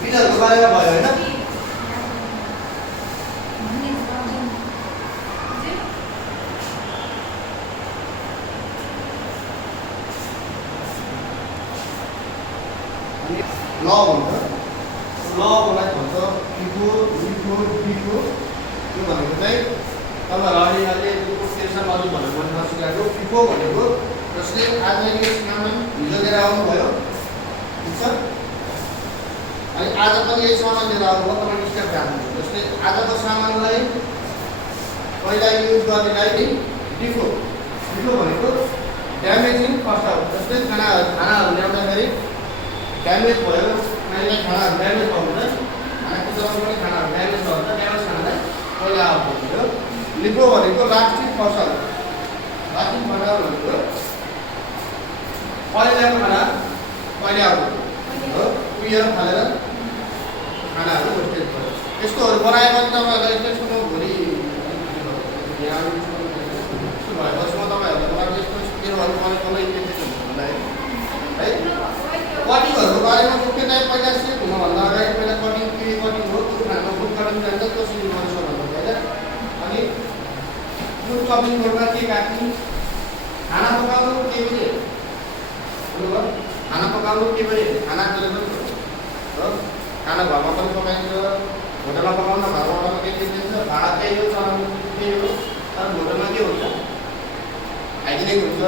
बिजहरूको बारेमा भयो होइन ल भन्छ ललाई भन्छ फिफो लिफो डिफो त्यो भनेको चाहिँ तपाईँहरू अहिले सेसन अघि भनेर भन्न नसिकाएको फिफो भनेको जसले आज यो सामान हिजो लिएर आउनुभयो ठिक छ अनि आज पनि यही सामान लिएर आउनुभयो तपाईँ स्टेप राख्नु जसले आजको सामानलाई पहिला युज गर्नेलाई डिफो डिफो भनेको ड्यामेजिङ फर्स्ट आउट जस्तै खानाहरू ल्याउँदाखेरि ड्यामेज भयो नानीलाई खानाहरू ड्यामेज भयो भने खानाको जग्गामा पनि खानाहरू ड्यामेज भयो भने ड्यामेज खानालाई पहिला आउट भयो लिफो भनेको लास्टिङ फसल लास्टिङ फसल भनेको पहिलाको खाना पहिला आउट हो उयो खाएर खानाहरू वेस्टेज भयो यस्तोहरू बनाएपछि तपाईँहरूलाई यस्तो भोलि यस्तो भएपछि म तपाईँहरूलाई यस्तो मेरो मलाई इन्फेक्सन हुन्छ है कटिङहरूको बारेमा मुख्य चाहिँ पहिला सेट हुनुभन्दा अगाडि पहिला कटिङ के कटिङ हो त्यो खानामा फुड कटिङ जान्छ कसरी गर्छ भन्नु पहिला अनि फुड कटिङ गर्दा के काट्नु खाना पकाउनु के पनि खाना पकाउनु के पनि खाना हो खाना घरमा पनि पकाइन्छ होटलमा पकाउन घरमा के दिन्छ भाडा त्यही हो चलाउनु त्यही हो तर होटलमा के हुन्छ हाइजेनिक हुन्छ